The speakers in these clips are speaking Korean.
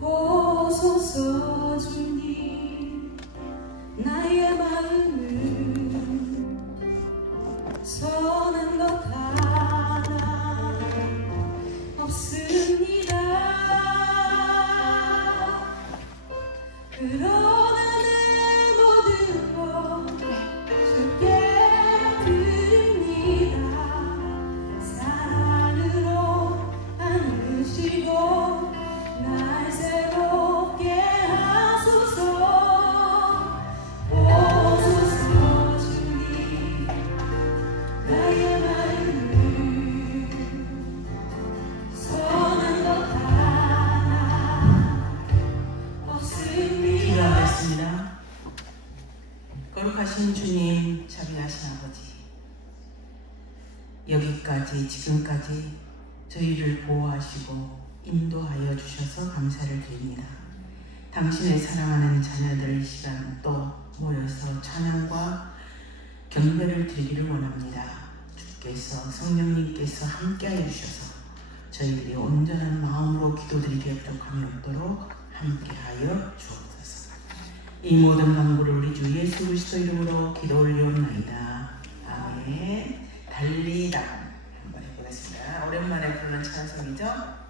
보소서 주님 나의 마음은 선한 것 하나 없습니다. 그러나 내 모든 것 주께 드립니다. 사랑으로 안으시고 날 새롭게 하소서. 보소서 주님 나의 마음을 선한 것 하나 없습니다. 기도하겠습니다. 거룩하신 주님, 자비하신 아버지, 여기까지 지금까지 저희를 보호하시고 인도하여 주셔서 감사를 드립니다. 당신의 사랑하는 자녀들 이 시간 또 모여서 찬양과 경배를 드리기를 원합니다. 주께서 성령님께서 함께하여 주셔서 저희들이 온전한 마음으로 기도드리기에 부족함이 없도록 함께하여 주옵소서. 이 모든 간구를 우리 주 예수 그리스도 이름으로 기도 올리옵나이다. 아멘. 달리다 한번 해보겠습니다. 오랜만에 부르는 찬송이죠.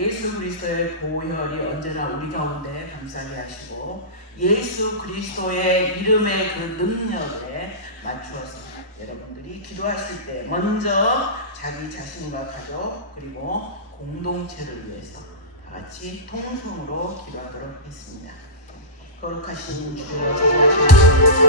예수 그리스도의 보혈이 언제나 우리 가운데 감싸게 하시고 예수 그리스도의 이름의 그 능력에 맞추어서 여러분들이 기도하실 때 먼저 자기 자신과 가족 그리고 공동체를 위해서 다 같이 통성으로 기도하도록 하겠습니다. 거룩하신 주여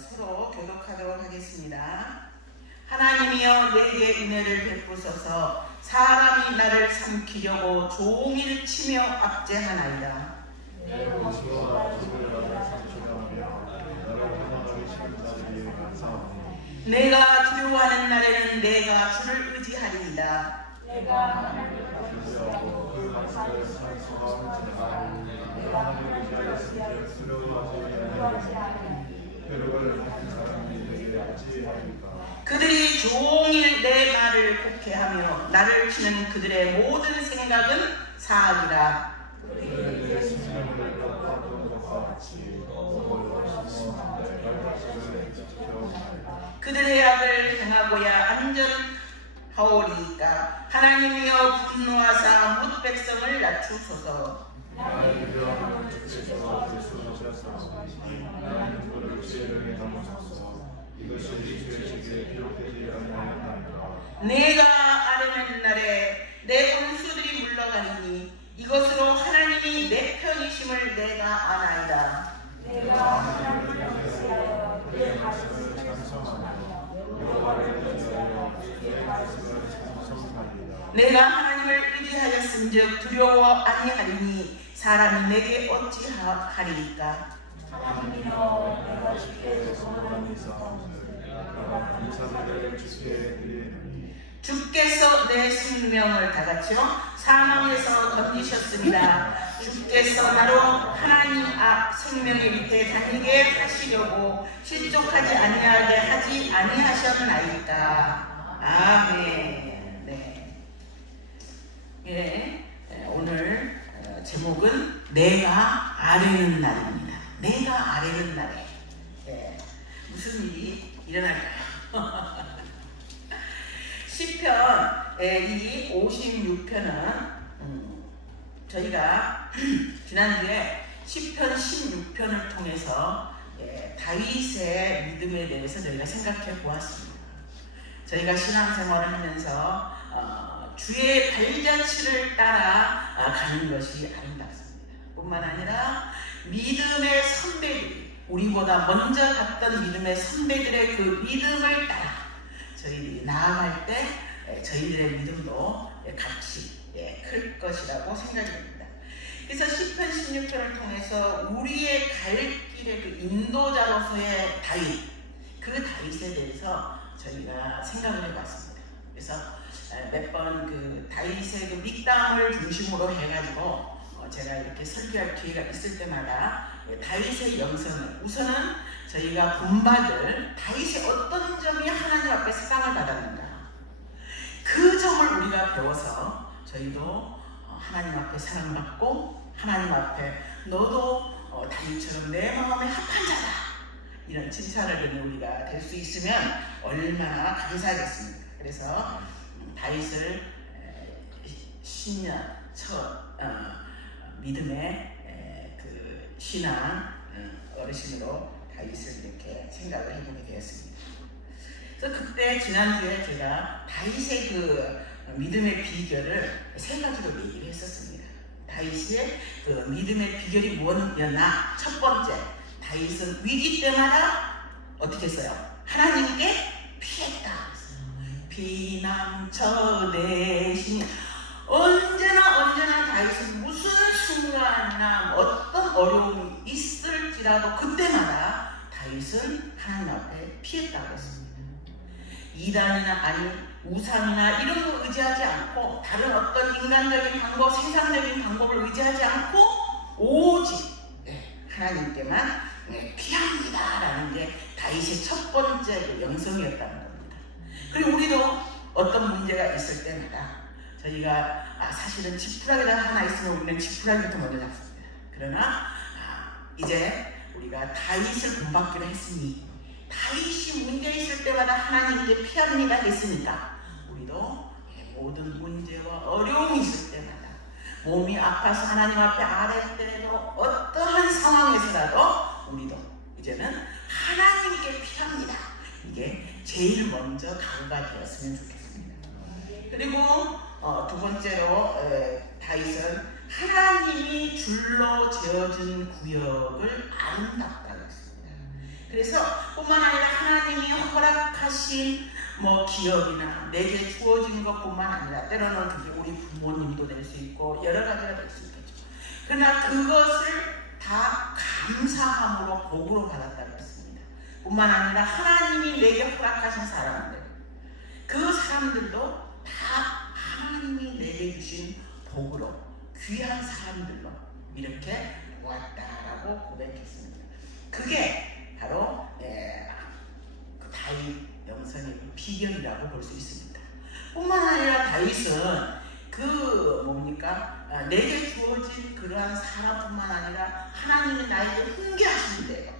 서로 교독하도록 하겠습니다. 하나님이여 내게 은혜를 베푸소서. 사람이 나를 삼키려고 종일 치며 압제하나이다. 내가 두려워하는 날에는 내가 주를 의지하리이다. 그들이 종일 내 말을 곡해하며 나를 치는 그들의 모든 생각은 사악이라. 그들의 악을 행하고야 안전하오리이까. 하나님이여 분노하사 뭇 백성을 낮추소서. 내가 아뢰는 날에 내 원수들이 물러가리니 이것으로 하나님이 내 편이심을 내가 아나이다. 내가 하나님을 의지하였은즉 두려워 아니하리니 사람이 내게 어찌하리이까. 하나님이여 내가 주께 소원한 이상 인사들을 주께 드리니 주께서 내 생명을 다 같이요 사망에서 건지셨습니다. 주께서 나로 하나님 앞 생명의 밑에 다니게 하시려고 실족하지 아니하게 하지 아니하셨나이까. 아멘. 네. 예, 오늘 제목은 내가 아뢰는 날입니다. 내가 아뢰는 날에 무슨 일이 일어날까요? 시편 이 56편은 저희가 지난주에 시편 16편을 통해서 다윗의 믿음에 대해서 저희가 생각해 보았습니다. 저희가 신앙생활을 하면서 주의 발자취를 따라 가는 것이 아름답습니다. 뿐만 아니라 믿음의 선배들이 우리보다 먼저 갔던 믿음의 선배들의 그 믿음을 따라 저희들이 나아갈 때 저희들의 믿음도 같이 클 것이라고 생각이 됩니다. 그래서 시편 16편을 통해서 우리의 갈 길의 그 인도자로서의 다윗, 그 다윗에 대해서 저희가 생각을 해봤습니다. 그래서 몇 번 그 다윗의 그 믹담을 중심으로 해가지고 제가 이렇게 설교할 기회가 있을 때마다 다윗의 영성을 우선은 저희가 본받을 다윗의 어떤 점이 하나님 앞에 사랑을 받았는가 그 점을 우리가 배워서 저희도 하나님 앞에 사랑받고 하나님 앞에 너도 다윗처럼 내 마음에 합한 자다 이런 칭찬을 듣는 우리가 될 수 있으면 얼마나 감사하겠습니까. 그래서 다윗을 신년 첫 믿음의 그 신앙 어르신으로 다윗을 이렇게 생각을 해보게 되었습니다. 그래서 그때 지난주에 제가 다윗의 그 믿음의 비결을 세 가지로 얘기를 했었습니다. 다윗의 그 믿음의 비결이 무엇이었나? 첫 번째, 다윗은 위기 때마다 어떻게 했어요? 하나님께 피했다. 피난처 대신 언제나 다윗은 무슨 순간이나 어떤 어려움이 있을지라도 그때마다 다윗은 하나님 앞에 피했다고 했습니다. 이단이나 아니 우상이나 이런 거 의지하지 않고 다른 어떤 인간적인 방법, 세상적인 방법을 의지하지 않고 오직 하나님께만 피합니다 라는 게 다윗의 첫 번째 그 영성이었다는 겁니다. 그리고 우리도 어떤 문제가 있을 때마다 저희가 사실은 지푸라기가 하나 있으면 우리는 지푸라기부터 먼저 잡습니다. 그러나 이제 우리가 다윗을 본받기로 했으니 다윗이 문제 있을 때마다 하나님께 피합니다 했으니까 우리도 모든 문제와 어려움이 있을 때마다 몸이 아파서 하나님 앞에 아뢰 때에도 어떠한 상황에서라도 우리도 이제는 하나님께 피합니다. 이게 제일 먼저 각오가 되었으면 좋겠습니다. 그리고 두 번째로 다윗은 하나님이 줄로 지어준 구역을 아름답다고 했습니다. 그래서 뿐만 아니라 하나님이 허락하신 기업이나 내게 주어진 것뿐만 아니라 때로는 그게 우리 부모님도 될 수 있고 여러 가지가 될 수 있겠죠. 그러나 그것을 다 감사함으로 복으로 받았다고 했습니다. 뿐만 아니라 하나님이 내게 허락하신 사람들, 그 사람들도 다 하나님이 내게 주신 복으로 귀한 사람들로 이렇게 보았다라고 고백했습니다. 그게 바로 그 다윗 영성의 비결이라고 볼 수 있습니다. 뿐만 아니라 다윗은 내게 주어진 그러한 사람뿐만 아니라 하나님이 나에게 훈계하시는데요.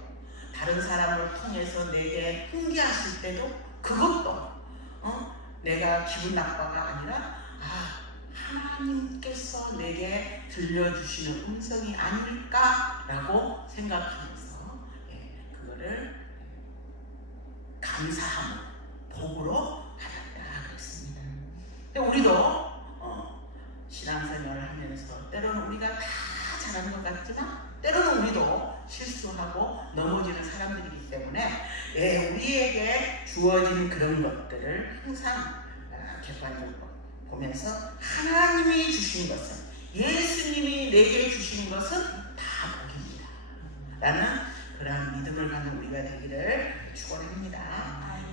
다른 사람을 통해서 내게 훈계하실 때도 그것도 내가 기분 나빠가 아니라 하나님께서 내게 들려주시는 음성이 아닐까라고 생각하면서 그거를 감사함으로 복으로 받았다 그랬습니다. 우리도 신앙생활을 하면서 때로는 우리가 다 잘하는 것 같지만 때로는 우리도 실수하고 넘어지는 사람들이기 때문에 우리에게 주어진 그런 것들을 항상 객관적으로 보면서 하나님이 주신 것은 예수님이 내게 주신 것은 다 복입니다 라는 그런 믿음을 갖는 우리가 되기를 축원합니다.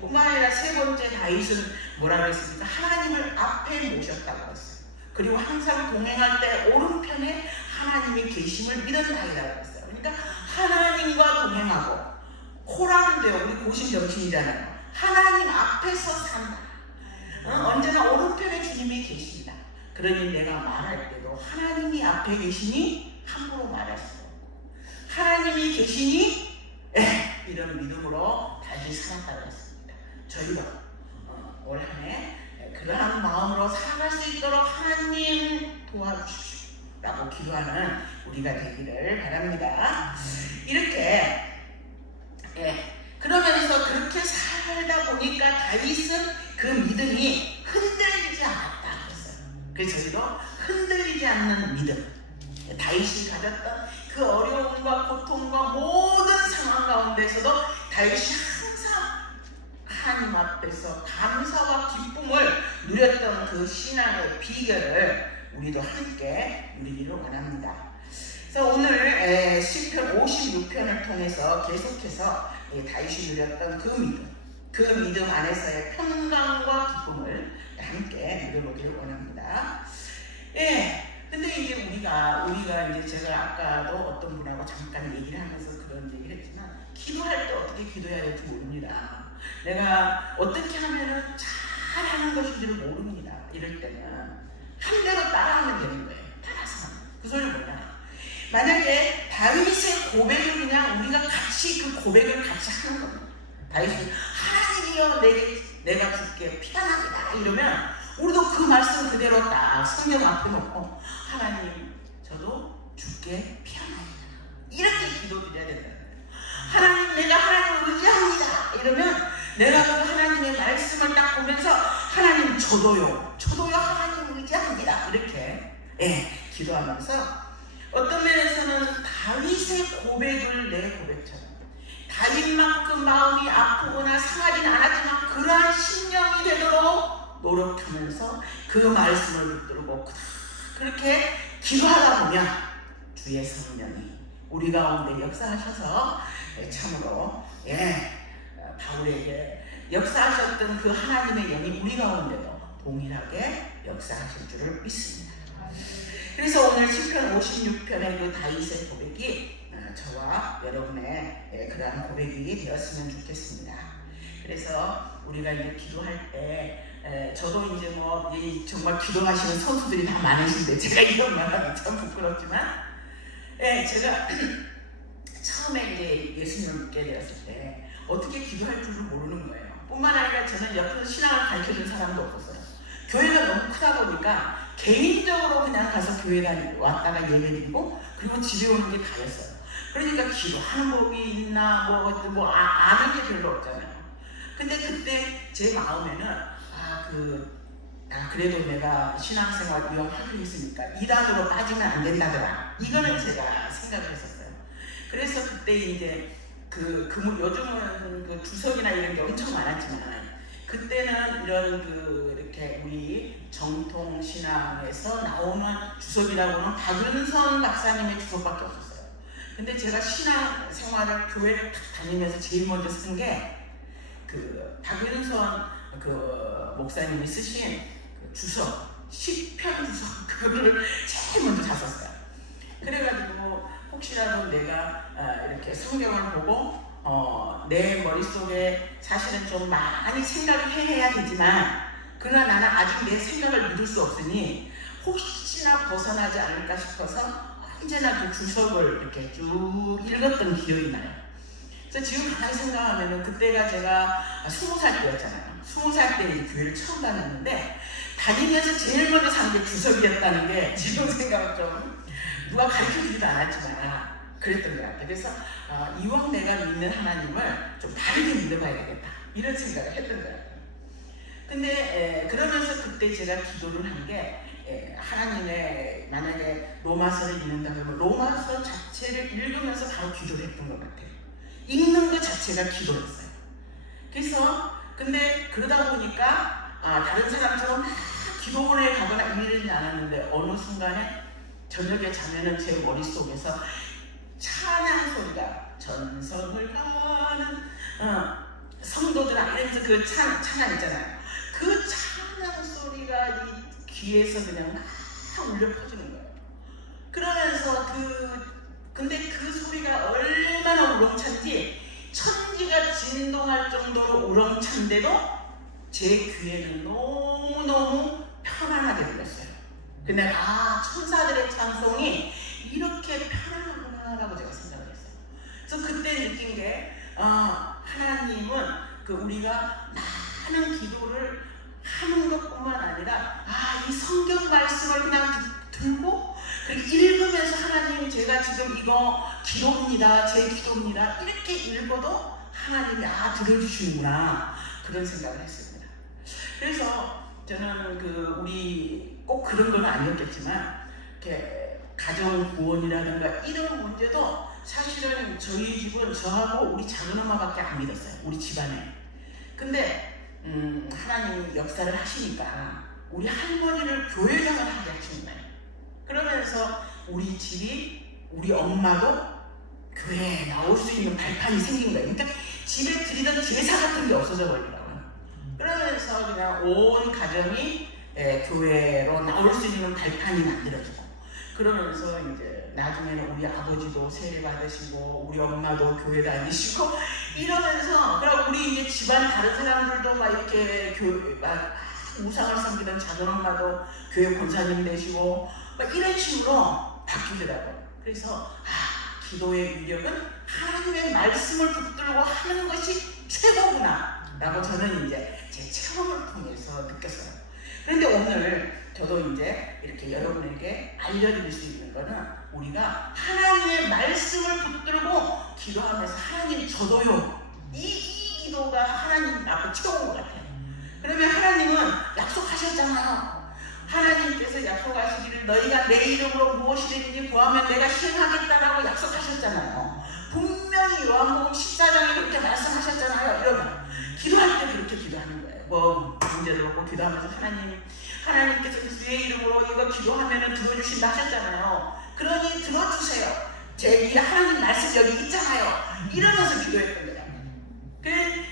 뿐만 아니라 세 번째 다윗은 뭐라고 했습니까? 하나님을 앞에 모셨다고 했어요. 그리고 항상 동행할 때 오른편에 하나님이 계심을 믿었다이라고 했어요. 그러니까 하나님과 동행하고 코라는 돼요. 우리 고심정신이잖아요. 하나님 앞에서 산다. 언제나 오른편에 주님이 계십니다. 그러니 내가 말할 때도 하나님이 앞에 계시니 함부로 말할 수 없고 하나님이 계시니 이런 믿음으로 다시 살았다고 했습니다. 저희도 올 한 해 그러한 마음으로 살아갈 수 있도록 하나님 도와주십시오 라고 기도하는 우리가 되기를 바랍니다. 이렇게 그러면서 그렇게 살다 보니까 다윗은 그 믿음이 흔들리지 않았다 그랬어요. 그래서 저희도 흔들리지 않는 믿음, 다윗이 가졌던 그 어려움과 고통과 모든 상황 가운데서도 다윗이 항상 하나님 앞에서 감사와 기쁨을 누렸던 그 신앙의 비결을 우리도 함께 누리기를 원합니다. 그래서 오늘 시편 56편을 통해서 계속해서 다윗이 누렸던 그 믿음 안에서의 평강과 기쁨을 함께 누려보기를 원합니다. 근데 이제 우리가 이제 제가 아까도 어떤 분하고 잠깐 얘기를 하면서 그런 얘기를 했지만 기도할 때 어떻게 기도해야 될지 모릅니다. 내가 어떻게 하면은 잘하는 것인지를 모릅니다. 이럴 때는 한 대로 따라하면 되는 거예요. 따라서 그 소리 뭐냐? 만약에 다윗의 고백을 그냥 우리가 같이 그 고백을 같이 하는 겁니다. 다윗이 하나님이여 내가 주께 피한합니다 이러면 우리도 그 말씀 그대로 딱 성경 앞에 놓고 하나님 저도 주께 피합니다 이렇게 기도드려야 된다는 거예요. 하나님 내가 하나님을 의지합니다 이러면 내가 그 하나님의 말씀을 딱 보면서 하나님 저도요 하나님을 의지합니다 이렇게 기도하면서 어떤 면에서는 다윗의 고백을 내 고백처럼 다윗만큼 마음이 아프거나 상하지는 않았지만 그러한 심령이 되도록 노력하면서 그 말씀을 붙들고 그렇게 기도하다 보면 주의 성령이 우리 가운데 역사하셔서 참으로 바울에게 역사하셨던 그 하나님의 영이 우리 가운데도 동일하게 역사하실 줄을 믿습니다. 그래서 오늘 시편 56편의 그 다윗의 고백이 저와 여러분의 그러한 고백이 되었으면 좋겠습니다. 그래서 우리가 이제 기도할 때 저도 이제 정말 기도하시는 선수들이 다 많으신데 제가 이런 말하면 참 부끄럽지만 제가 처음에 이제 예수님을 믿게 되었을 때 어떻게 기도할 줄을 모르는 거예요. 뿐만 아니라 저는 옆에서 신앙을 가르쳐준 사람도 없었어요. 교회가 너무 크다 보니까 개인적으로 그냥 가서 교회 왔다가 예배드리고 그리고 집에 오는 게 다였어요. 그러니까 기도하는 법이 있나 아는 게 별로 없잖아요. 근데 그때 제 마음에는 그래도 내가 신앙생활 이왕하기로 했으니까 이단으로 빠지면 안 된다더라. 이거는 제가 생각을 했었어요. 그래서 그때 이제 요즘은 그 주석이나 이런 게 엄청 많았지만 그때는 이런 이렇게 우리 정통 신앙에서 나오는 주석이라고는 박윤선 박사님의 주석밖에 없었어요. 근데 제가 신앙 생활을 교회를 다니면서 제일 먼저 쓴 게 박윤선 목사님이 쓰신 주석, 시편 주석 그거를 제일 먼저 샀었어요. 그래가지고 혹시라도 내가 이렇게 성경을 보고 내 머릿속에 사실은 좀 많이 생각을 해야 되지만 그러나 나는 아직 내 생각을 믿을 수 없으니 혹시나 벗어나지 않을까 싶어서 언제나 그 주석을 이렇게 쭉 읽었던 기억이 나요. 그래서 지금 가만히 생각하면 그때가 제가 20살 때였잖아요. 20살 때 이제 교회를 처음 다녔는데 다니면서 제일 먼저 산 게 주석이었다는 게 지금 생각은 좀 누가 가르쳐주지도 않았지만 그랬던 것 같아요. 그래서 이왕 내가 믿는 하나님을 좀 바르게 믿어봐야 되겠다 이런 생각을 했던 것 같아요. 근데 그러면서 그때 제가 기도를 한 게 하나님의 만약에 로마서를 읽는다 그러면 로마서 자체를 읽으면서 바로 기도를 했던 것 같아요. 읽는 것 자체가 기도였어요. 그래서 근데 그러다 보니까 다른 사람처럼 기도원에 가거나 이러지는 않았는데 어느 순간에 저녁에 자면은 제 머릿속에서 찬양 소리가 전성을 가는 성도들 이러면서 그 찬양 있잖아요. 그 찬양 소리가 이 귀에서 그냥 막 울려 퍼지는 거예요. 그러면서 근데 그 소리가 얼마나 우렁찬지 천지가 진동할 정도로 우렁찬데도 제 귀에는 너무너무 편안하게 들렸어요. 근데 천사들의 찬송이 이렇게 편안하구나라고 제가 생각을 했어요. 그래서 그때 느낀 게 하나님은 우리가 많은 기도를 하는 것뿐만 아니라 이 성경 말씀을 그냥 들고 읽으면서 하나님 제가 지금 이거 기도입니다. 제 기도입니다. 이렇게 읽어도 하나님이 들어주시는구나 그런 생각을 했습니다. 그래서 저는 우리 꼭 그런 건 아니었겠지만 이렇게 가정 구원이라든가 이런 문제도 사실은 저희 집은 저하고 우리 작은 엄마밖에 안 믿었어요. 우리 집안에. 근데 하나님이 역사를 하시니까 우리 할머니를 교회장을 하게 하시는 거예요. 그러면서 우리 집이 우리 엄마도 교회에 나올 수 있는 발판이 생긴 거예요. 그러니까 집에 드리던 제사 같은 게 없어져 버리더라고요. 그러면서 그냥 온 가정이 교회로 나올 수 있는 발판이 만들어지고 그러면서 이제 나중에는 우리 아버지도 세례 받으시고 우리 엄마도 교회 다니시고 이러면서 그리고 우리 이제 집안 다른 사람들도 막 이렇게 우상을 섬기던 작은 엄마도 교회 권사님 되시고 막 이런 식으로 바뀌더라고요. 그래서 기도의 위력은 하나님의 말씀을 붙들고 하는 것이 최고구나 라고 저는 이제 제 체험을 통해서 느꼈어요. 그런데 오늘 저도 이제 이렇게 여러분에게 알려드릴 수 있는 거는 우리가 하나님의 말씀을 붙들고 기도하면서 하나님 저도요 이 기도가 하나님 앞에 채운 것 같아요. 그러면 하나님은 약속하셨잖아요. 하나님께서 약속하시기를 너희가 내 이름으로 무엇이든지 구하면 내가 시행하겠다라고 약속하셨잖아요. 분명히 요한복음 14장에 그렇게 말씀하셨잖아요. 여러분 기도할 때 그렇게 기도하는 거예요. 뭐 문제도 없고 기도하면서 하나님께서 주의 이름으로 이거 기도하면 들어주신다 하셨잖아요. 그러니 들어주세요. 제 하나님 말씀 여기 있잖아요. 이러면서 기도했던 거예요.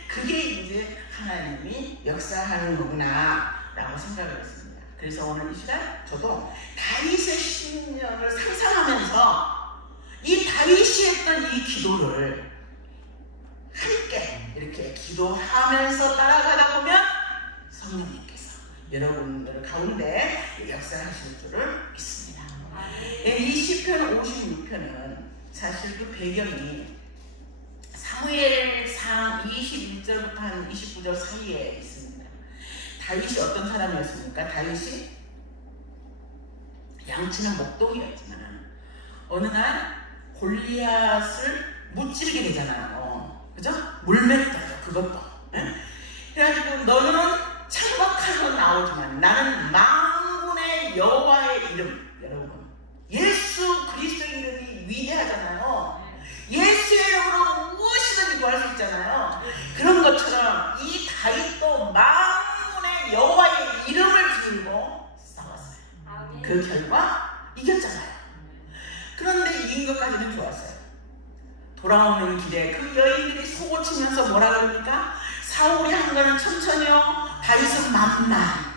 그게 이제 하나님이 역사하는 거구나 라고 생각을 했습니다. 그래서 오늘 이 시간 저도 다윗의 신년을 상상하면서 이 다윗이 했던 이 기도를 함께 이렇게 기도하면서 따라가다 보면 성령님께서 여러분들 가운데 역사하실 줄을 믿습니다. 이 시편 56편은 사실 그 배경이 사무엘상 21절부터 한 29절 사이에 있습니다. 다윗이 어떤 사람이었습니까? 다윗이 양치는 목동이었지만 어느 날 골리앗을 무찌르게 되잖아요. 그죠? 물맷돌이요 그것도. 그래가지고 너는 창박하게 나오지만 나는 만군의 여호와의 이름, 여러분 예수 그리스도의 이름이 위대하잖아요. 예수의 이름으로 무엇이든지 구할 수 있잖아요. 그런 것처럼 이 다윗도 만군의 여호와의 이름을 들고 싸웠어요. 그 결과 이겼잖아요. 그런데 이긴 것까지는 좋았어요. 돌아오는 길에 그 여인들이 속고치면서 뭐라 그럽니까? 사울이 한 거는 천천히요, 다윗은 만만.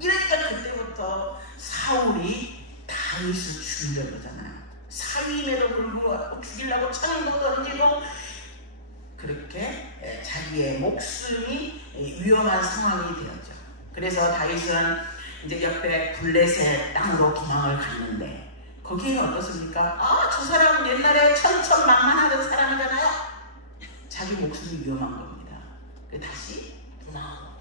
이러니까 그때부터 사울이 다윗을 죽이려고 하잖아요. 사위임에도 불구하고 죽이려고 창도 던지고 그렇게 자기의 목숨이 위험한 상황이 되었죠. 그래서 다윗은 이제 옆에 블레셋 땅으로 도망을 갔는데 거기에는 어떻습니까? 저 사람은 옛날에 천천만만하던 사람이잖아요. 자기 목숨이 위험한 겁니다. 다시 도망하고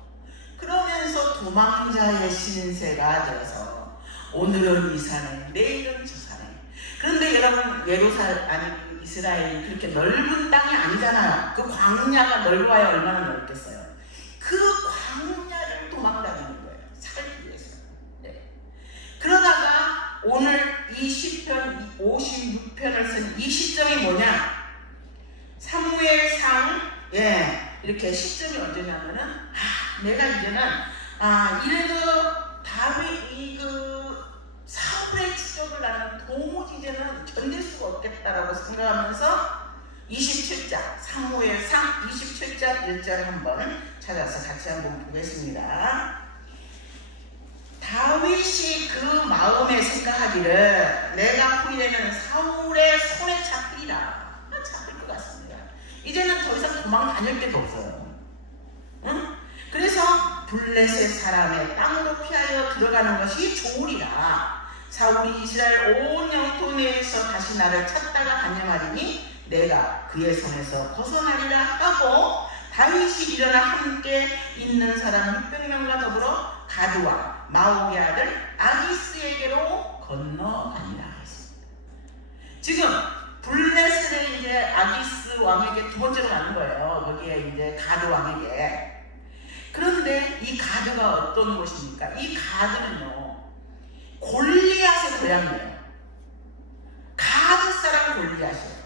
그러면서 도망자의 신세가 되어서 오늘은 이 산에 내일은 저 산에. 그런데 여러분 이스라엘이 그렇게 넓은 땅이 아니잖아요. 그 광야가 넓어야 얼마나 넓겠어요. 그 광야를 도망다니는 거예요. 살기 위해서. 네. 그러다가 오늘 이 시편 56편을 쓴 이 시점이 뭐냐? 사무엘상 이렇게 시점이 언제냐면은 내가 이제는 이래도 다윗 사울의 추적을 나는 도무지 이제는 견딜 수가 없겠다라고 생각하면서 27장, 사무엘상 27장 1절 한번 찾아서 같이 한번 보겠습니다. 다윗이 그 마음에 생각하기를 내가 후에는 사울의 손에 잡히리라. 잡힐 것 같습니다. 이제는 더 이상 도망 다닐 데도 없어요. 응? 그래서 블레셋 사람의 땅으로 피하여 들어가는 것이 좋으리라. 사울이 이스라엘 온 영토 내에서 다시 나를 찾다가 단념하리니 내가 그의 손에서 벗어나리라 하고 다윗이 일어나 함께 있는 사람 600명과 더불어 가드와 마옥의 아들 아기스에게로 건너가니라 했습니다. 지금 블레셋의 이제 아기스 왕에게 두 번째로 가는 거예요. 거기에 이제 가드 왕에게. 그런데 이 가드가 어떤 곳입니까? 이 가드는요, 골리앗의 고향이에요. 가드 사람 골리앗이에요.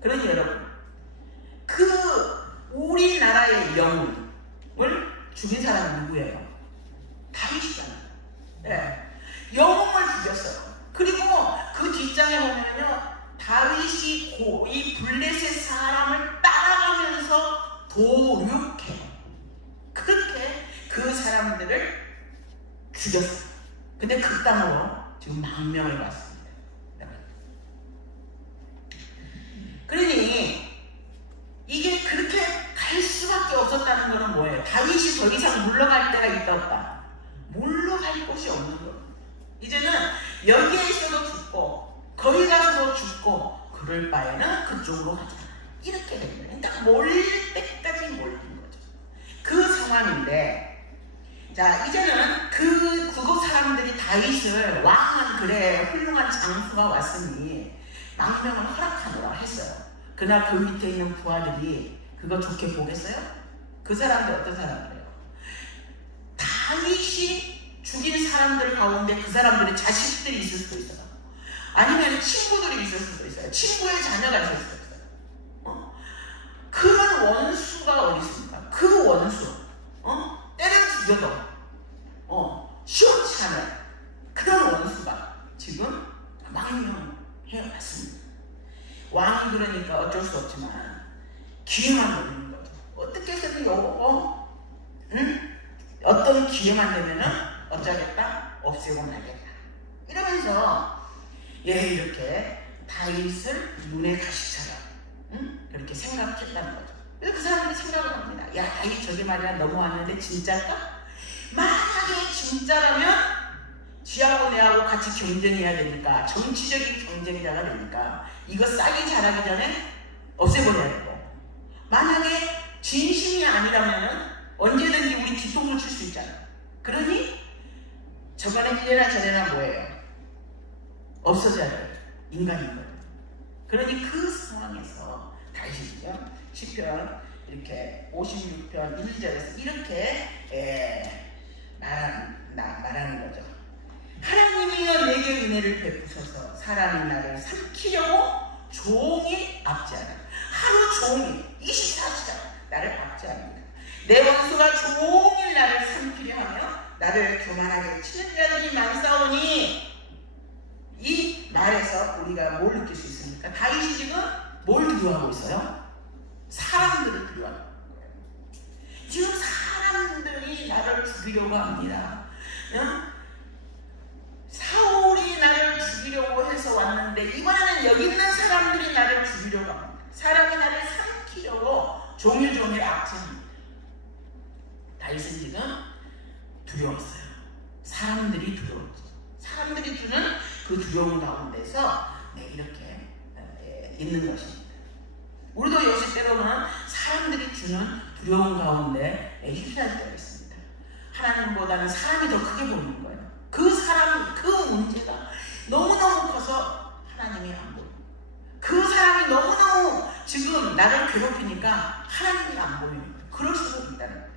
그러니 여러분, 우리나라의 영웅을 죽인 사람은 누구예요? 다윗이잖아요. 네. 영웅을 죽였어요. 그리고 그 뒷장에 보면요, 다윗이 이 블레셋 사람을 따라가면서 도륙해요. 그렇게 그 사람들을 죽였어요. 근데 그 땅으로 지금 망명을 왔습니다. 그러니 이게 그렇게 갈 수밖에 없었다는 것은 뭐예요? 다윗이 더 이상 물러갈 데가 있다 없다? 물러갈 곳이 없는 겁니다. 이제는 여기에 있어도 죽고 거기 가서도 죽고 그럴 바에는 그쪽으로 가자. 이렇게 됩니다. 그러니까 몰릴 때까지 몰린 거죠. 그 상황인데, 자, 이제는 그곳 사람들이 다윗을 왕은 그래 훌륭한 장수가 왔으니 망명을 허락하노라 했어요. 그러나 그 밑에 있는 부하들이 그거 좋게 보겠어요? 그 사람들 어떤 사람들이에요? 다윗이 죽인 사람들 가운데 그 사람들의 자식들이 있을 수도 있어요. 아니면 친구들이 있을 수도 있어요. 친구의 자녀가 있을 수도 있어요. 그런 원수가 어디 있습니까? 그 원수, 때려 죽여도 시원치 않은 그런 원수가 지금 망명해 왔습니다. 왕이 그러니까 어쩔 수 없지만 기회만 노리는 거죠. 어떻게 해서든 어떤 기회만 되면은 어쩌겠다? 없애고 말겠다. 이러면서 이렇게 다윗을 눈의 가시처럼 그렇게 생각했다는 거죠. 그래서 그 사람들이 생각을 합니다. 야, 다윗 저게 말이야 넘어왔는데 진짜일까? 만약에 진짜라면 지하고 내하고 같이 경쟁해야 되니까, 정치적인 경쟁자가 되니까 이거 싹이 자라기 전에 없애버려야 되고, 만약에 진심이 아니라면 언제든지 우리 뒤통수 칠 수 있잖아. 그러니 저번에 이래나 저래나 뭐예요? 없어져야 돼요. 인간인 거예요. 그러니 그 상황에서 다윗이요, 시편 이렇게 56편 1절에서 이렇게 말하는 거죠. 하나님이여 내게 은혜를 베푸소서. 사람이 나를 삼키려고 종일 압제하라. 하루 종일 24시간 나를 압제합니다. 내 원수가 종일 나를 삼키려 하며 나를 교만하게 치는 자들이 많사오니. 이 말에서 우리가 뭘 느낄 수 있습니까? 다윗이 지금 뭘 두려워하고 있어요? 사람들을 두려워하는 거예요. 지금 사람들이 나를 죽이려고 합니다. 사울이 나를 죽이려고 해서 왔는데 이번에는 여기 있는 사람들이 나를 죽이려고 합니다. 사람이 나를 삼키려고 종일 압제합니다. 다윗은 지금 두려웠어요. 사람들이 두려웠죠. 사람들이 주는 그 두려움 가운데서 이렇게 있는 것입니다. 우리도 요새 때로는 사람들이 주는 두려움 가운데 휩싸일 때가 있습니다. 하나님보다는 사람이 더 크게 보이는 거예요. 그 사람, 그 문제가 너무너무 커서 하나님이 안 보여요. 그 사람이 너무너무 지금 나를 괴롭히니까 하나님이 안 보이는 거예요. 그럴 수도 있다는 거예요.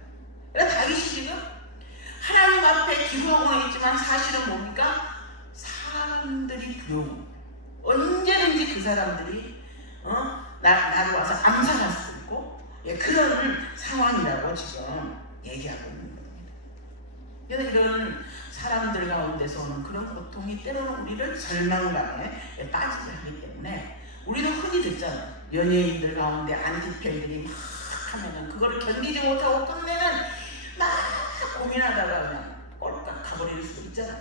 그러니까 다윗이 지금 하나님 앞에 기도하고는 있지만 사실은 뭡니까? 사람들이 두려워. 언제든지 그 사람들이 나를 와서 암살할 수도 있고, 그런 상황이라고 지금 얘기하고 있는 겁니다. 그래서 이런 사람들 가운데서 오는 그런 고통이 때로는 우리를 절망감에 빠지게 하기 때문에 우리는 흔히 듣잖아. 연예인들 가운데 안티팬들이 막 하면은 그거를 견디지 못하고 끝내는 막 고민하다가 그냥 꼴깍 가버릴 수도 있잖아.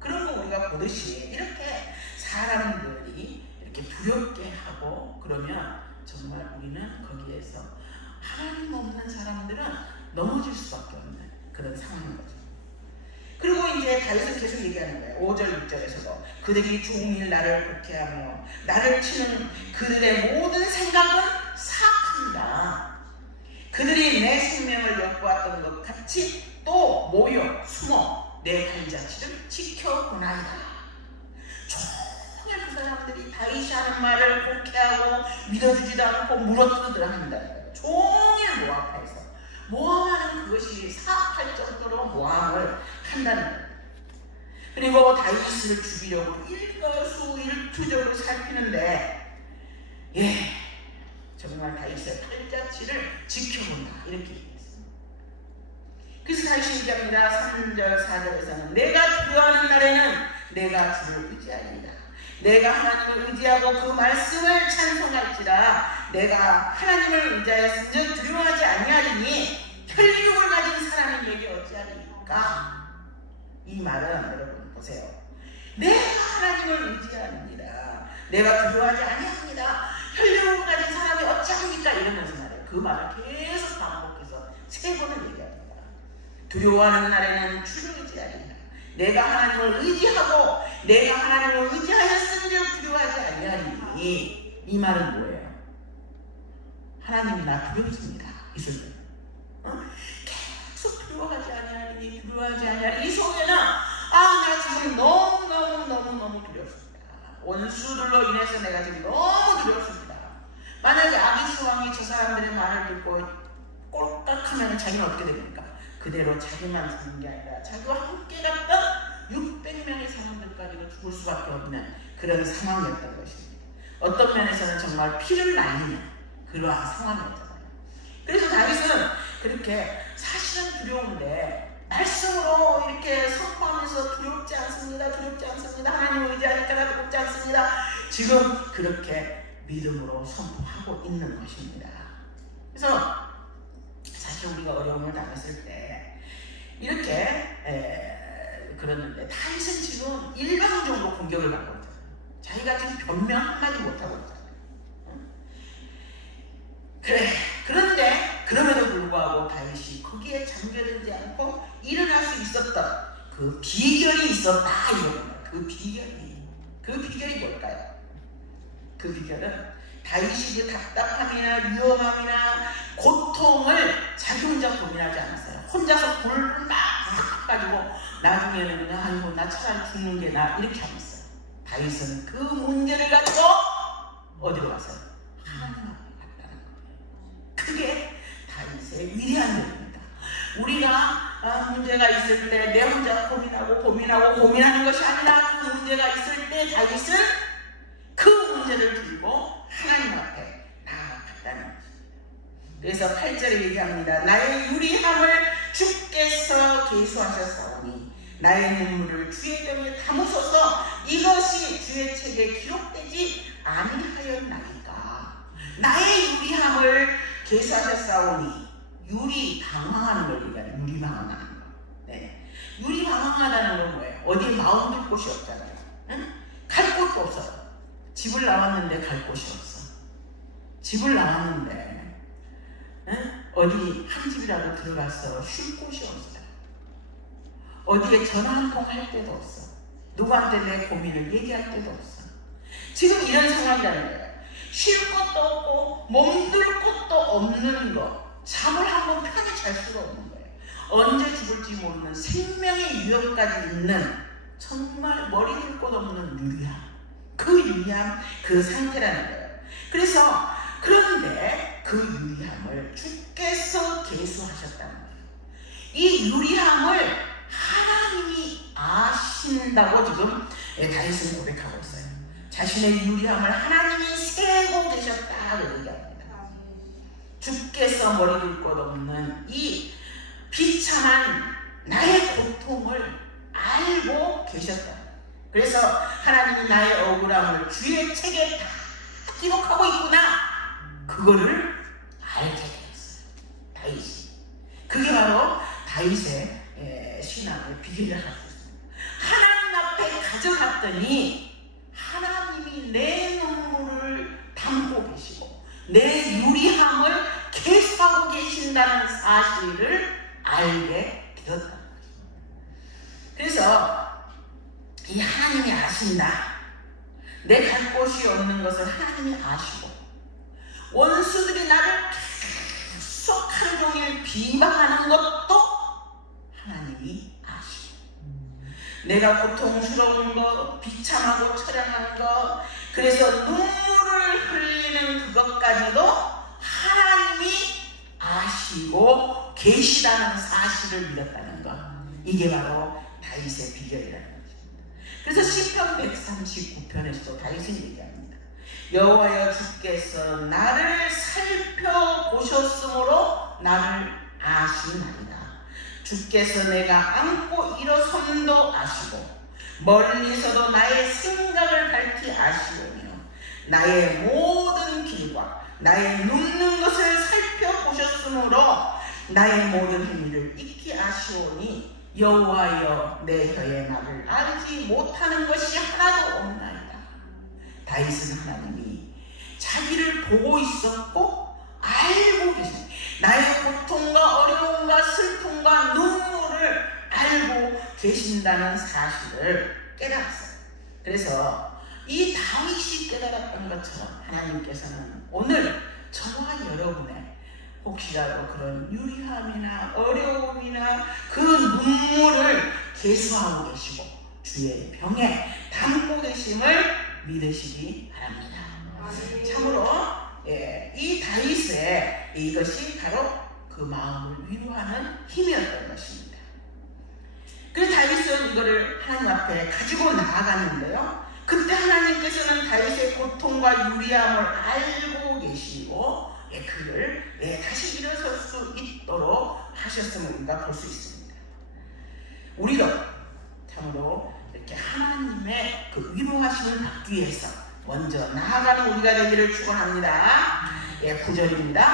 그런 거 우리가 보듯이 이렇게 사람들이 이렇게 두렵게 하고 그러면 정말 우리는 거기에서 하나님 없는 사람들은 넘어질 수밖에 없는 그런 상황인 거죠. 그리고 이제 다윗은 계속 얘기하는 거예요. 5절 6절에서도 그들이 종일 나를 곡해하며 나를 치는 그들의 모든 생각은 사악합니다. 그들이 내 생명을 엿보았던 것 같이 또 모여 숨어 내 발자취를 지켜보나이다. 종일 그 사람들이 다윗이 하는 말을 곡해하고 믿어주지도 않고 물어뜯으라 한다는 거예요. 종일 모함해서 모함하는 그것이 사악할 정도로 모함을 한다는 거예요. 그리고 다윗을 죽이려고 일거수일투족을 살피는데 정말 다윗의 팔자취를 지켜본다 이렇게 얘기했습니다. 그래서 다윗이 얘기합니다. 3절 4절에서는 내가 두려워하는 날에는 내가 주를 의지하리이다. 내가 하나님을 의지하고 그 말씀을 찬송할지라. 내가 하나님을 의지하였으면 두려워하지 아니하리니 혈육을 가진 사람이 내게 어찌하리까. 이 말은 여러분 보세요. 내가 하나님을 의지합니다. 내가 두려워하지 아니합니다. 혈육을 가진 사람이 어찌합니까? 이러면서 말해요. 그 말을 계속 반복해서 3번을 얘기합니다. 두려워하는 날에는 주를 의지하리라. 내가 하나님을 의지하고 내가 하나님을 의지하였으면 두려워하지 아니하리니. 이 말은 뭐예요? 하나님이 나 두렵습니다. 있을 때 계속 두려워하지 아니하리니 두려워하지 아니하리니. 이 속에는 나 지금 너무 두렵습니다. 원수들로 인해서 내가 지금 너무 두렵습니다. 만약에 아기스 왕이 저 사람들의 말을 듣고 꼴깍하면 자기는 어떻게 됩니까? 그대로 자기만 죽는 게 아니라 자기와 함께 갔던 600명의 사람들까지도 죽을 수밖에 없는 그런 상황이었던 것입니다. 어떤 면에서는 정말 피를 날리는 그러한 상황이었잖아요. 그래서 다윗은 그렇게 사실은 두려운데 말씀으로 이렇게 선포하면서 두렵지 않습니다. 하나님을 의지하니까 두렵지 않습니다. 지금 그렇게 믿음으로 선포하고 있는 것입니다. 그래서 사실 우리가 어려움을 당했을 때 이렇게 그러는데 다윗은 지금 일방적으로 공격을 받고 있잖아요. 자기가 지금 변명 한마디 못하고 있잖아요. 그런데 그럼에도 불구하고 다윗이 거기에 잠겨들지 않고 일어날 수 있었던 그 비결이 있었다 이거예요. 그 비결이 뭘까요? 그 비결은 다윗이 답답함이나 위험함이나 고통을 자기 혼자 고민하지 않았어요. 혼자서 불을 막 가지고 나중에는 그냥 아이고 나 차라리 죽는 게 나 이렇게 안 했어요. 다윗은 그 문제를 가지고 어디로 갔어요? 하나님 앞에 갔다는 거예요. 그게 다윗의 위대한 일입니다. 우리가 문제가 있을 때 내 혼자 고민하는 것이 아니라 그 문제가 있을 때 다윗은 그 문제를 들고 하나님 앞에 나아갔다는 것입니다. 그래서 8절에 얘기합니다. 나의 유리함을 주께서 계수하셨사오니 나의 눈물을 주의 병에 담으소서. 이것이 주의 책에 기록되지 아니하였나이까. 나의 유리함을 계수하셨사오니 유리 방황하는 걸 얘기하는 유리 방황하는 거. 네. 유리 방황하다는 건 뭐예요? 어디에 마음 둘 곳이 없잖아요. 응? 갈 곳도 없어요. 집을 나왔는데 갈 곳이 없어. 집을 나왔는데 어디 한 집이라도 들어가서 쉴 곳이 없어요. 어디에 전화 한 통 할 데도 없어. 누구한테 내 고민을 얘기할 데도 없어. 지금 이런 상황이라는 거예요. 쉴 곳도 없고 몸둘 곳도 없는 거. 잠을 한번 편히 잘 수가 없는 거예요. 언제 죽을지 모르는 생명의 위협까지 있는 정말 머리 들 곳 없는 유리함. 그 유리함, 그 상태라는 거예요. 그래서 그런데 그 유리함을 주께서 계수하셨다는 거예요. 이 유리함을 하나님이 아신다고 지금 다윗은 고백하고 있어요. 자신의 유리함을 하나님이 세고 계셨다고 얘기합니다. 주께서 머리 둘 곳 없는 이 비참한 나의 고통을 알고 계셨다. 그래서 하나님이 나의 억울함을 주의 책에 다 기록하고 있구나. 그거를 알게 되었어요. 다윗이. 그게 바로 다윗의 신앙의 비결이라 할 수 있습니다. 하나님 앞에 가져갔더니 하나님이 내 눈물을 담고 계시고 내 유리함을 계수하고 계신다는 사실을 알게 되었다는 것입니다. 그래서 이 하나님이 아신다. 내 갈 곳이 없는 것을 하나님이 아시고 원수들이 나를 계속 하루 종일 비방하는 것도 하나님이 아시고 내가 고통스러운 것, 비참하고 처량한 것, 그래서 눈물을 흘리는 그것까지도 하나님이 아시고 계시다는 사실을 믿었다는 것. 이게 바로 다윗의 비결이라는 것입니다. 그래서 시편 139편에서도 다윗은 얘기합니다. 여호와여 주께서 나를 살펴보셨으므로 나를 아시나이다. 주께서 내가 앉고 일어선도 아시고 멀리서도 나의 생각을 밝히 아시오며 나의 모든 길과 나의 눕는 것을 살펴보셨으므로 나의 모든 행위를 익히 아시오니 여호와여 내 혀에 나를 알지 못하는 것이 하나도 없나이다. 다윗은 하나님이 자기를 보고 있었고 알고 계신 나의 고통과 어려움과 슬픔과 눈물을 알고 계신다는 사실을 깨달았어요. 그래서 이 다윗이 깨달았던 것처럼 하나님께서는 오늘 저와 여러분의 혹시라도 그런 유리함이나 어려움이나 그 눈물을 계수하고 계시고 주의 병에 담고 계심을 믿으시기 바랍니다. 참으로 이 다윗의 이것이 바로 그 마음을 위로하는 힘이었던 것입니다. 그래서 다윗은 이거를 하나님 앞에 가지고 나아갔는데요. 그때 하나님께서는 다윗의 고통과 유리함을 알고 계시고 그를 다시 일어설 수 있도록 하셨음을 우리가 볼 수 있습니다. 우리도 참으로 이렇게 하나님의 그 위로하심을 받기 위해서 먼저 나아가는 우리가 되기를 축원합니다. 9절입니다.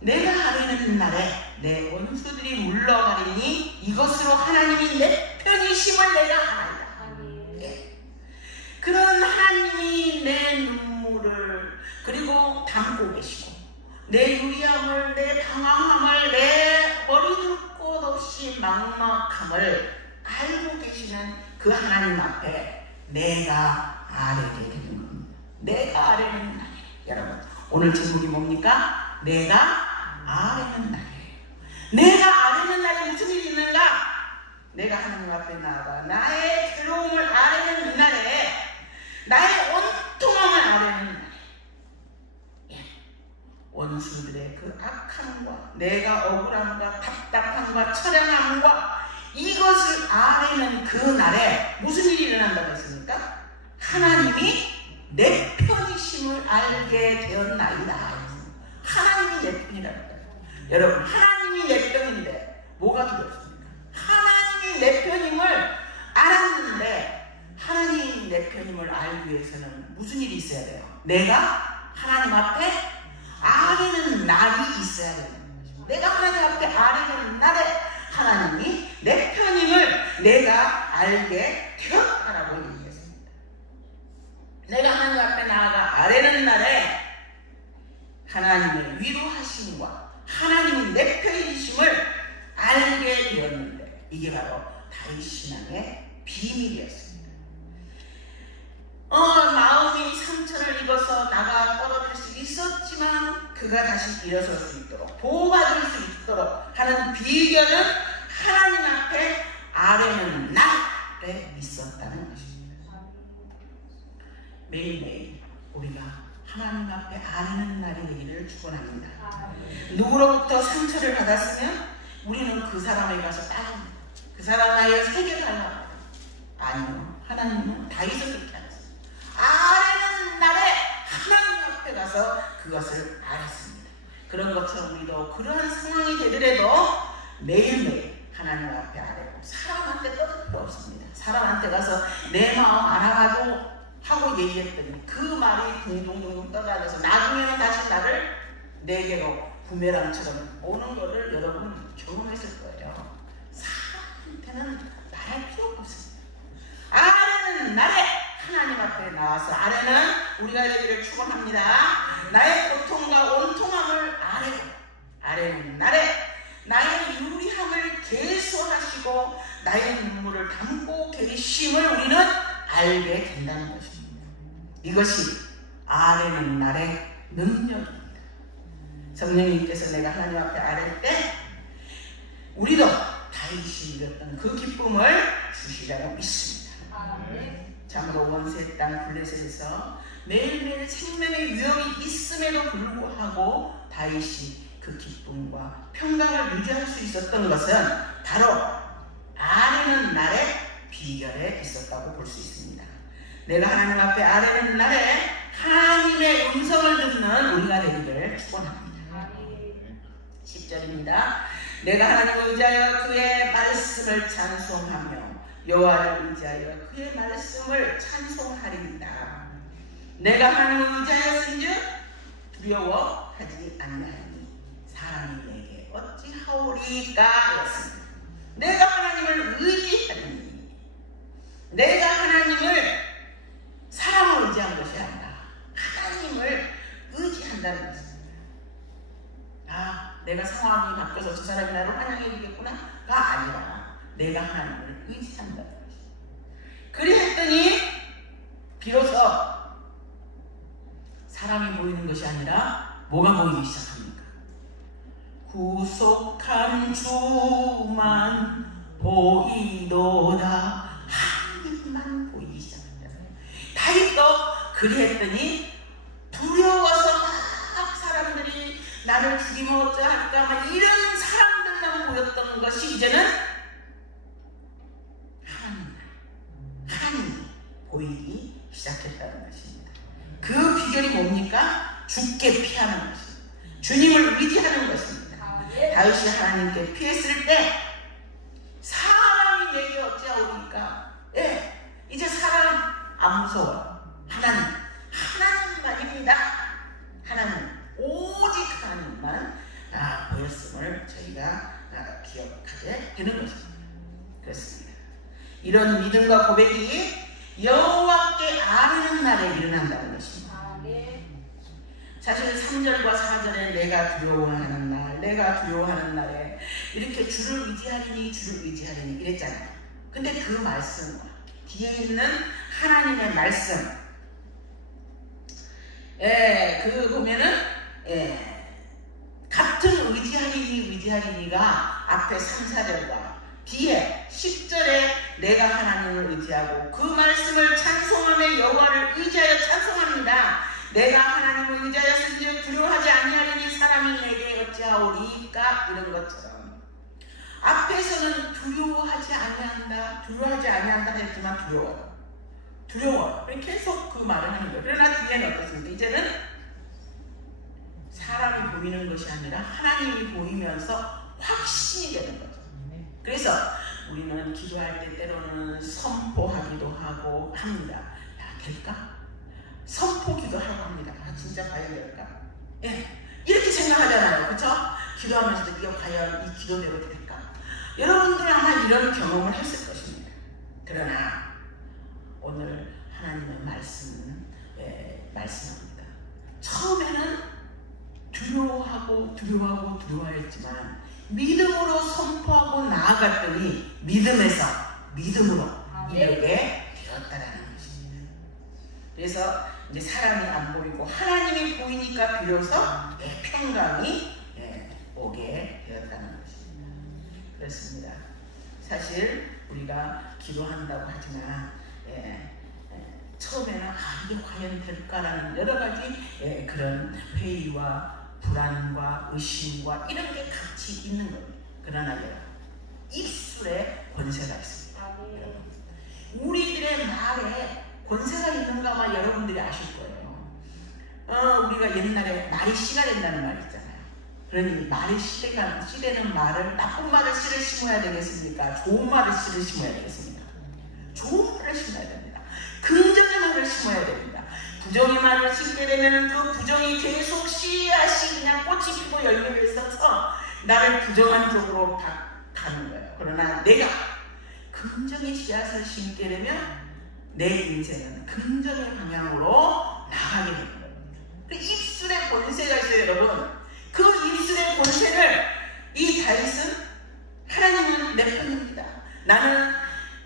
내가 아뢰는 날에 내 원수들이 물러가리니 이것으로 하나님이 내 편이심을 내가 아나이다. 그런 하나님이 내 눈물을 그리고 담고 계시고 내 유리함을, 내 방황함을, 내 머리둘 곳 없이 막막함을 알고 계시는 그 하나님 앞에 내가 아뢰게 되는 겁니다. 내가 아뢰는 날이에요. 여러분, 오늘 제목이 뭡니까? 내가 아뢰는 날이에요. 내가 아뢰는 날에 무슨 일이 있는가? 내가 하나님 앞에 나아가 나의 괴로움을 아뢰는 날에 나의 온통함을 아뢰는 날에 원수들의 그 악함과 내가 억울함과 답답함과 처량함과 이것을 아뢰는 그 날에 무슨 일이 일어난다고 했습니까? 하나님이 내 편이심을 알게 되었나이다. 하나님이 내 편이라는 거예요. 여러분, 하나님이 내 편인데 뭐가 두렵습니까? 하나님이 내 편임을 알았는데 하나님이 내 편임을 알기 위해서는 무슨 일이 있어야 돼요? 내가 하나님 앞에 아뢰는 날이 있어야 되는 거죠. 내가 하나님 앞에 아뢰는 날에 하나님이 내 편임을 내가 알게 되었다라고 얘기했습니다. 내가 하나님 앞에 나아가 아뢰는 날에 하나님의 위로하심과 하나님이 내 편이심을 알게 되었는데 이게 바로 다윗 신앙의 비밀이었습니다. 마음이 상처를 입어서 나가 떨어질 수 있었지만 그가 다시 일어설 수 있도록 보호받을 수 있도록 하는 비결은 하나님 앞에 아뢰는 날에 있었다는 것입니다. 매일매일 우리가 하나님 앞에 아뢰는 날이 되기를 축원합니다. 누구로부터 상처를 받았으면 우리는 그 사람에 가서 따릅니다. 그 사람 나의 해결하려고. 아니요, 하나님은 다윗을 그렇게 하셨어요. 아뢰는 날에 하나님 앞에 가서 그것을 알았습니다. 그런 것처럼 우리도 그러한 상황이 되더라도 매일매일 하나님 앞에 아뢰고 사람한테 떠들 필요 없습니다. 사람한테 가서 내 마음 알아가지고 하고 얘기했더니 그 말이 둥둥둥 떠다녀서 나중에는 다시 나를 내게로 부메랑처럼 오는 거를 여러분 경험했을 거예요. 사람한테는 말할 필요가 없습니다. 아래는 나래 하나님 앞에 나와서 아래는 우리가 되기를 축원합니다. 나의 고통과 온통함을 아래는 나래 나의 유리함을 계수하시고 나의 눈물을 담고 계심을 우리는 알게 된다는 것입니다. 이것이 아래는 나의 능력입니다. 성령님께서 내가 하나님 앞에 아랠 때 우리도 다윗이 누렸던 그 기쁨을 주시라고 믿습니다. 참으로 원수의 땅 블레셋에서 매일매일 생명의 위협이 있음에도 불구하고 다윗이 그 기쁨과 평강을 유지할 수 있었던 것은 바로 아뢰는 날의 비결에 있었다고 볼 수 있습니다. 내가 하나님 앞에 아뢰는 날에 하나님의 음성을 듣는 우리가 되기를 축원합니다. 10절입니다. 내가 하나님을 의지하여 그의 말씀을 찬송하며 여호와를 의지하여 그의 말씀을 찬송하리이다. 내가 하나님을 의지하였은즉 두려워하지 아니하니 사람이 내게 어찌하오리까 였습니다. 내가 하나님을 의지하니 내가 하나님을 사람을 의지한 것이 아니라 하나님을 의지한다는 것입니다. 내가 상황이 바뀌어서 저 사람이 나를 환영해 주겠구나가 아니라 내가 하나님을 의지한다는 것입니다. 그리했더니 비로소 사람이 보이는 것이 아니라 뭐가 보이기 시작합니까? 구속한 주만 보이도다. 하나님만 보이기 시작합니다. 다윗도 그리했더니 두려워서 막 사람들이 나를 죽이면 어쩌할까 막 이런 사람들만 보였던 것이 이제는 하나님이 보이기 시작했다는 것입니다. 그 비결이 뭡니까? 주께 피하는 것입니다. 주님을 의지하는 것입니다. 다윗이 하나님께 피했을 때 사람이 내게 어찌하오리까? 이제 사람 안 무서워요. 하나님만입니다. 하나님, 오직 하나님만 보였음을 저희가 기억하게 되는 것입니다. 그렇습니다. 이런 믿음과 고백이 여호와께 아뢰는 날에 일어난다는 것입니다. 사실 3절과 4절에 내가 두려워하는 날, 내가 두려워하는 날에 이렇게 주를 의지하리니 이랬잖아요. 근데 그 말씀과 뒤에 있는 하나님의 말씀, 그 보면은 같은 의지하리니가 앞에 3, 4절과 뒤에 10절에 내가 하나님을 의지하고 그 말씀을 찬송하며 여호와를 의지하여 찬송합니다. 내가 하나님을 의지하였은즉 두려워하지 아니하리니 사람이 내게 어찌하오리까 이런 것처럼 앞에서는 두려워하지 아니한다 했지만 두려워 계속 그 말을 하는 거예요. 그러나 뒤에는 어떻습니까? 이제는 사람이 보이는 것이 아니라 하나님이 보이면서 확신이 되는 거죠. 그래서 우리는 기도할 때 때로는 선포하기도 하고 합니다. 될까? 선포기도 하고 합니다. 진짜 과연 될까? 이렇게 생각하잖아요. 그렇죠? 기도하면서도 이거 과연 이 기도대로 될까? 여러분들 아마 이런 경험을 했을 것입니다. 그러나 오늘 하나님의 말씀은 말씀합니다. 처음에는 두려워했지만 믿음으로 선포하고 나아갔더니 믿음에서 믿음으로 이르게 되었다라는 것입니다. 그래서 이제 사람이 안 보이고 하나님이 보이니까 비로소 평강이 오게 되었다는 것입니다. 그렇습니다. 사실 우리가 기도한다고 하지만 처음에는 이게 과연 될까라는 여러 가지 그런 회의와 불안과 의심과 이런 게 같이 있는 겁니다. 그러나 입술에 권세가 있습니다. 우리들의 말에 권세가 있는가 아마 여러분들이 아실 거예요. 우리가 옛날에 말이 씨가 된다는 말 있잖아요. 그러니 말이 씨되는 말을 나쁜 말을 씨를 심어야 되겠습니까? 좋은 말을 씨를 심어야 되겠습니까? 좋은 말을 심어야 됩니다. 긍정의 말을 심어야 부정하를 심게 되면 그 부정이 계속 씨앗이 그냥 꽃이 피고 열매를 있어서 나를 부정한 쪽으로 가는 거예요. 그러나 내가 긍정의 씨앗을 심게 되면 내 인생은 긍정의 방향으로 나가게 되는 거예요. 그 입술의 권세가 있어요, 여러분. 그 입술의 권세를 이 다윗은 하나님은 내 편입니다. 나는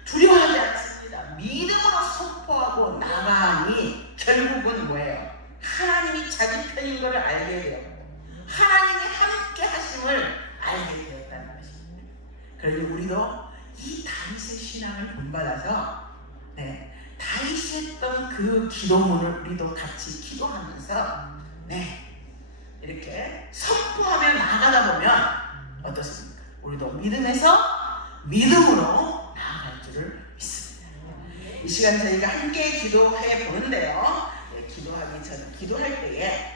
두려워하지 않습니다. 믿음으로 선포하고 나가니 결국은 뭐예요? 하나님이 자기 편인 것을 알게 되었고 하나님이 함께 하심을 알게 되었다는 것입니다. 그러니 우리도 이 다윗의 신앙을 본받아서 다윗이 했던 그 기도문을 우리도 같이 기도하면서 이렇게 선포하며 나아가다 보면 어떻습니까? 우리도 믿음에서 믿음으로 나아갈 줄을 믿습니다. 이 시간 저희가 함께 기도해 보는데요. 기도하기 전 기도할 때에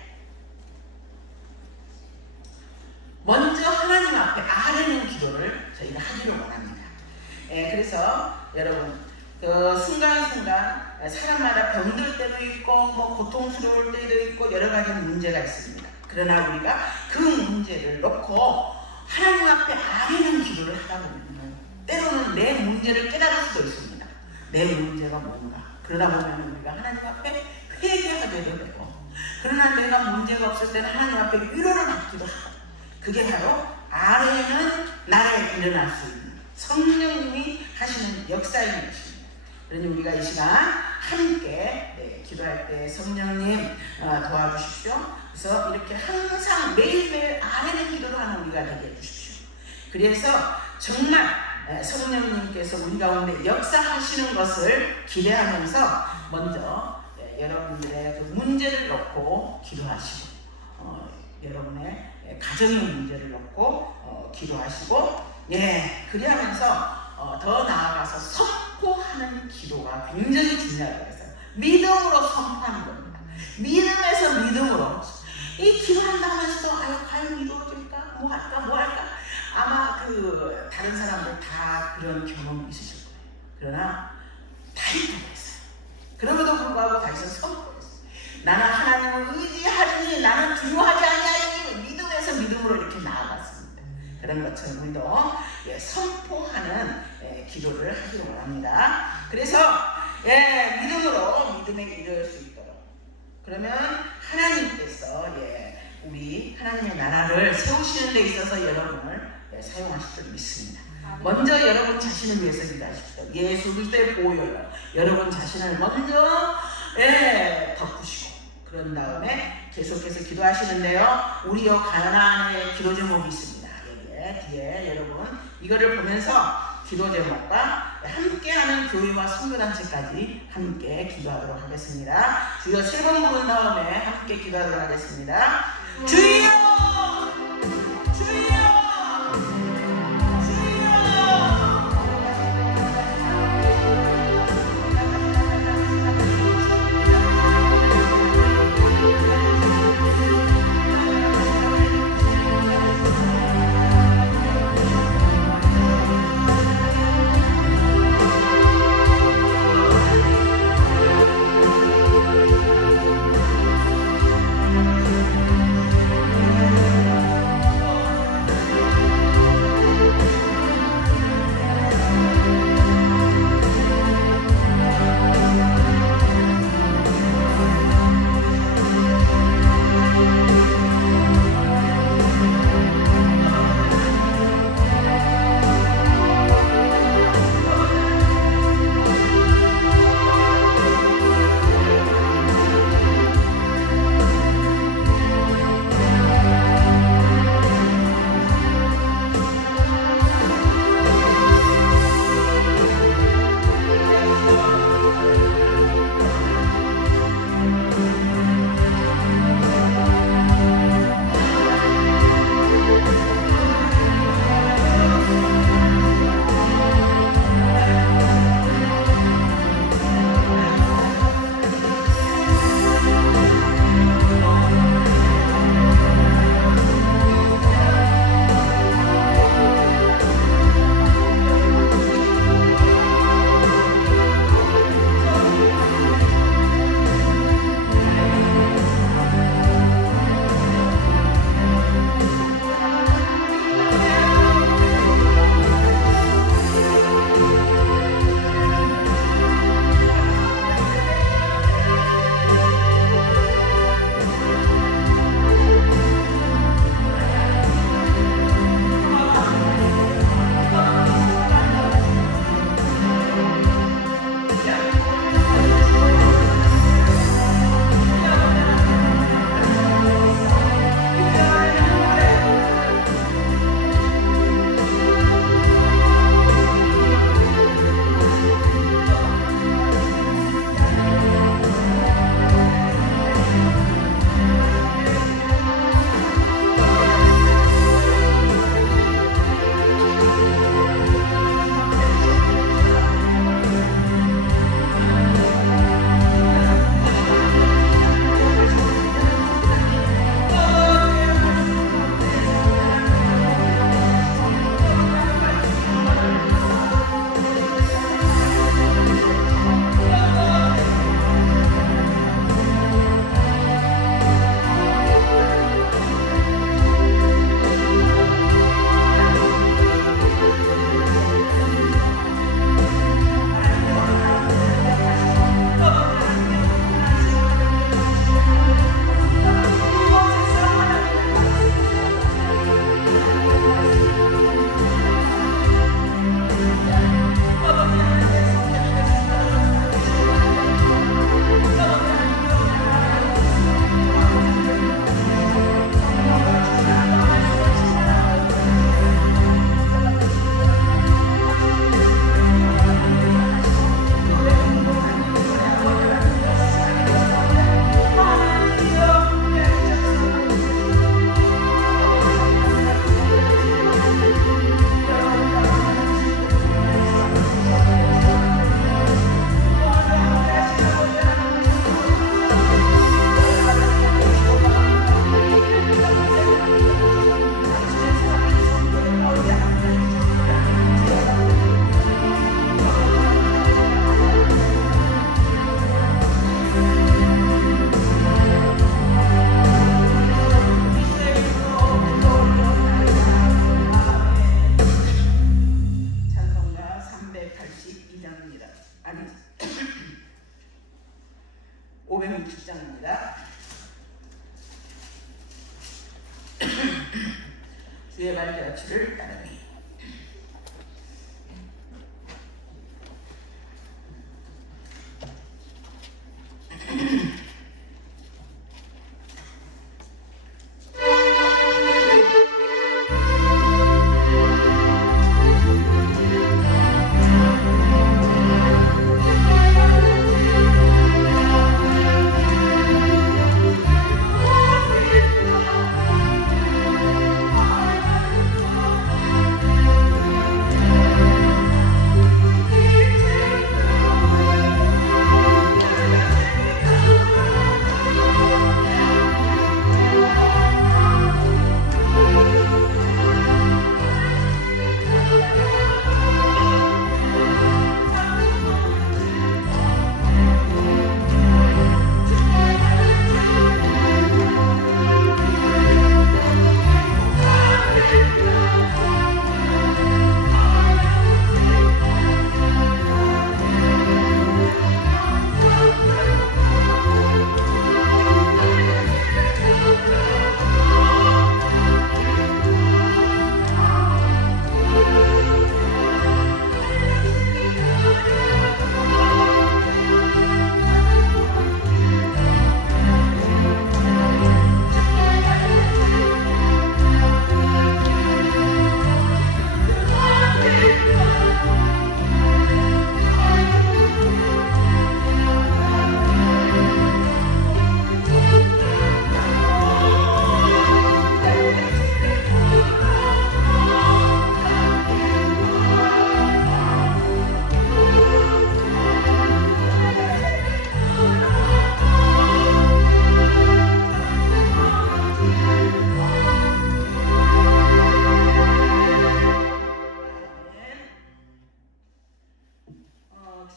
먼저 하나님 앞에 아뢰는 기도를 저희가 하기를 원합니다. 그래서 여러분 순간순간 사람마다 병들 때도 있고 뭐 고통스러울 때도 있고 여러 가지 문제가 있습니다. 그러나 우리가 그 문제를 놓고 하나님 앞에 아뢰는 기도를 하다 보면 때로는 내 문제를 깨달을 수도 있습니다. 내 문제가 뭔가. 그러다 보면 우리가 하나님 앞에 회개하게도 되고 그러나 내가 문제가 없을 때는 하나님 앞에 위로를 받기도 하고 그게 바로 아뢰는 나라에 일어날 수 있는 성령님이 하시는 역사인 것입니다. 그러니 우리가 이 시간 함께 기도할 때 성령님 도와주십시오. 그래서 이렇게 항상 매일매일 아뢰는 기도를 하는 우리가 되게 해주십시오. 그래서 정말 성령님께서 우리 가운데 역사하시는 것을 기대하면서 먼저 여러분들의 그 문제를 놓고 기도하시고 여러분의 가정의 문제를 놓고 기도하시고 그리하면서 더 나아가서 선포하는 기도가 굉장히 중요하다고 했어요. 믿음으로 선포하는 겁니다. 믿음에서 믿음으로 이 기도한다 하면서도 과연 이루어질까? 뭐 할까? 아마 다른 사람들 다 그런 경험이 있으실 거예요. 그러나 다윗도 했어요. 그럼에도 불구하고 다윗은 선포했어요. 나는 하나님을 의지하리니 나는 두려워하지 아니하리니 믿음에서 믿음으로 이렇게 나아갔습니다. 그런 것처럼 우리도 선포하는 기도를 하기를 원합니다. 그래서 믿음으로 믿음에 이를 수 있도록 그러면 하나님께서 우리 하나님의 나라를 세우시는 데 있어서 여러분을 사용하실 줄 믿습니다. 먼저 여러분 자신을 위해서 기도하십시오. 예수 그리스도의 보혈로 여러분 자신을 먼저 덮으시고 그런 다음에 계속해서 기도하시는데요. 우리요 가나안의 기도 제목이 있습니다. 여기에 뒤에 여러분 이거를 보면서 기도 제목과 함께하는 교회와 선교단체까지 함께 기도하도록 하겠습니다. 주여 3번 부른 다음에 함께 기도하도록 하겠습니다. 주여! 560장입니다. 주의 발자취를 따르니.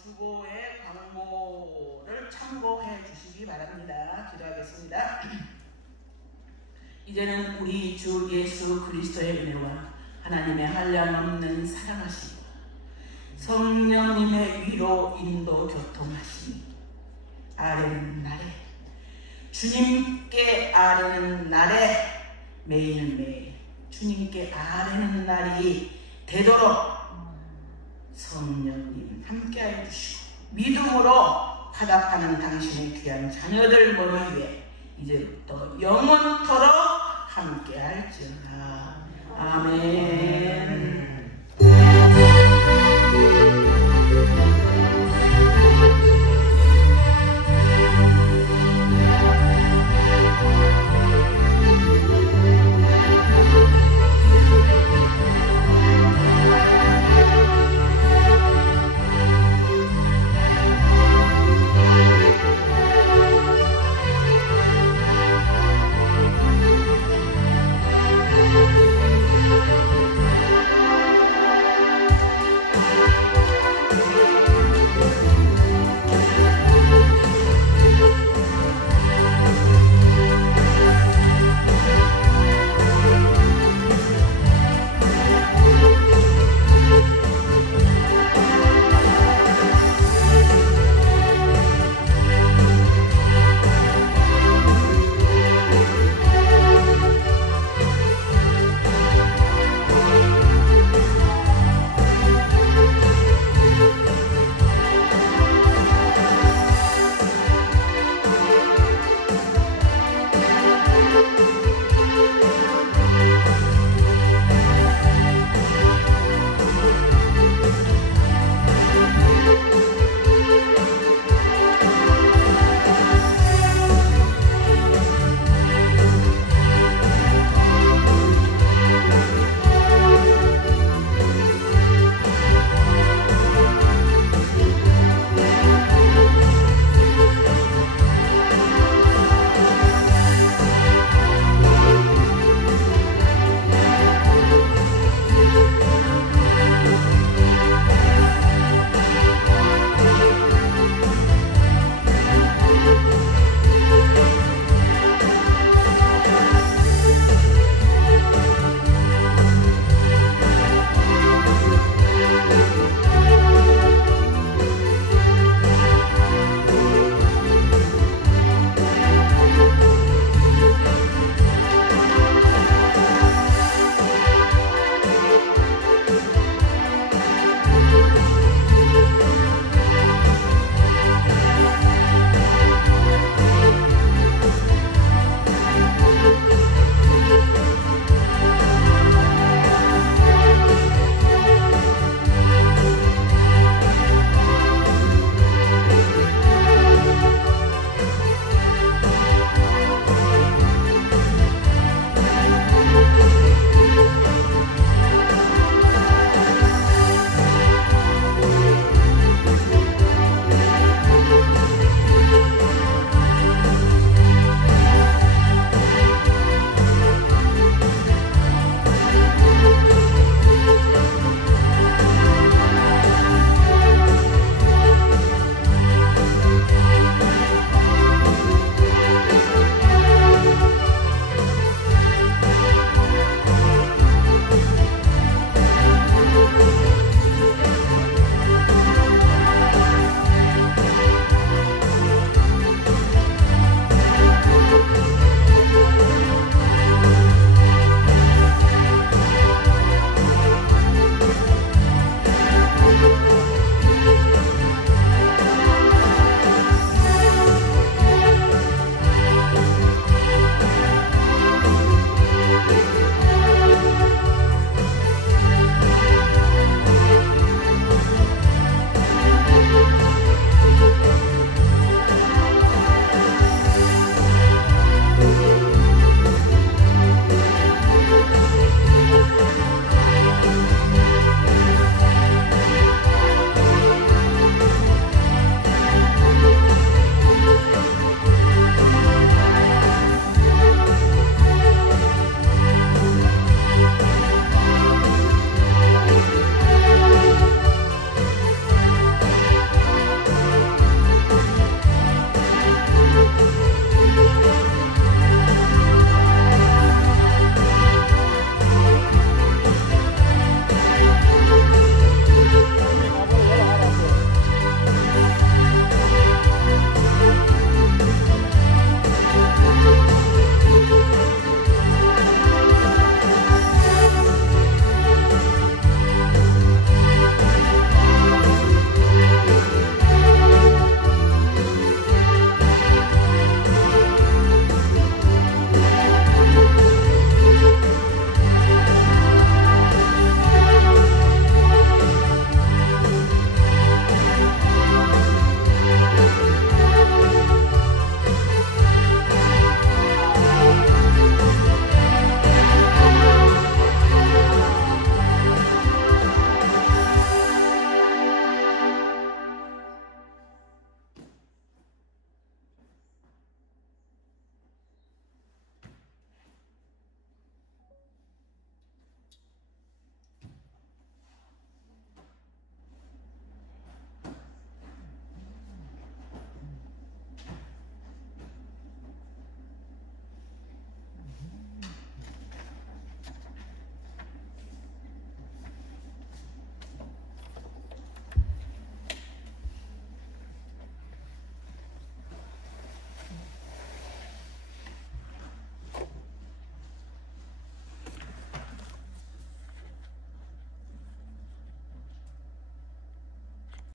주보의 광고를 참고해 주시기 바랍니다. 기도하겠습니다. 이제는 우리 주 예수 그리스도의 은혜와 하나님의 한량없는 사랑하심과 성령님의 위로 인도 교통하심이 아뢰는 날에 주님께 아뢰는 날에 매일매일 주님께 아뢰는 날이 되도록 성령님 함께하여 주시고 믿음으로 화답하는 당신의 귀한 자녀들 머리 위에 이제부터 영원토록 함께할지어다. 아멘.